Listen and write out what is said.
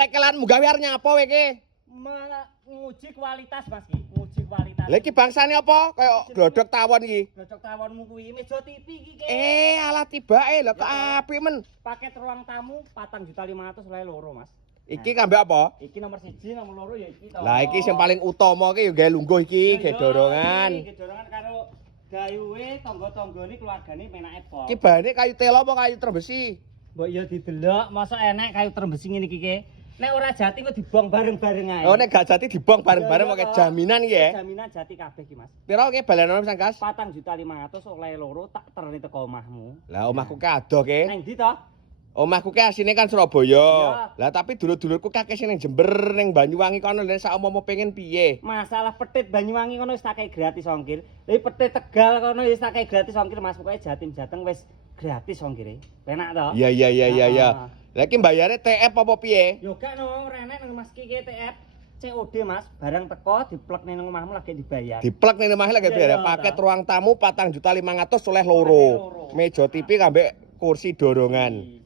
Tekelanmu gawe arep nyapa kowe iki? Nguji kualitas Mas ki, nguji kualitas. Lah iki bangsane apa? Kayak glodok tawon iki. Glodok tawonmu kuwi meja TV iki ke. Alah tibake lho kok apik men. Paket ruang tamu 4.500.000 oleh loro Mas. Iki kambe apa? Iki nomor 1, nomor loro ya iki to. Lah iki sing paling utama iki ya gawe lungguh iki, gawe dorongan. Iki dorongan karo gayuwe tangga-tanggane keluargane penake pol. Iki bahane kayu tela apa kayu trembesi? Mbok ya didelok, masa enek kayu trembesi ngene iki ke. Nek ora jati kok dibong bareng-bareng ae. Oh nek gak jati dibong bareng-bareng pakai jaminan iki ya. Jaminan jati kabeh iki Mas. Piro ki balenono pisan Gas? 4.500.000 oleh loro tak terni teko omahmu. Lah omahku ki adoh ki. Nang ndi to? Omahku ki asine kan Surabaya. Lah tapi dulur-dulurku kakek sing ning Jember, ning Banyuwangi kono lha sak omo pengen piye? Masalah petit Banyuwangi kono wis tak kei gratis ongkir. Lah petit Tegal kono wis tak kei gratis ongkir Mas. Pokoke Jatim Jateng wis gratis ongkire. Penak to? Iya. Lah iki mbayare TF apa piye? Yo gak no, renek nang Mas ki TF. COD Mas, barang teko diplek ning omahmu lagi dibayar. Diplek ning omah lagi dibayar. Paket ruang tamu 4.500.000 oleh loro. Meja TV kambek kursi dorongan.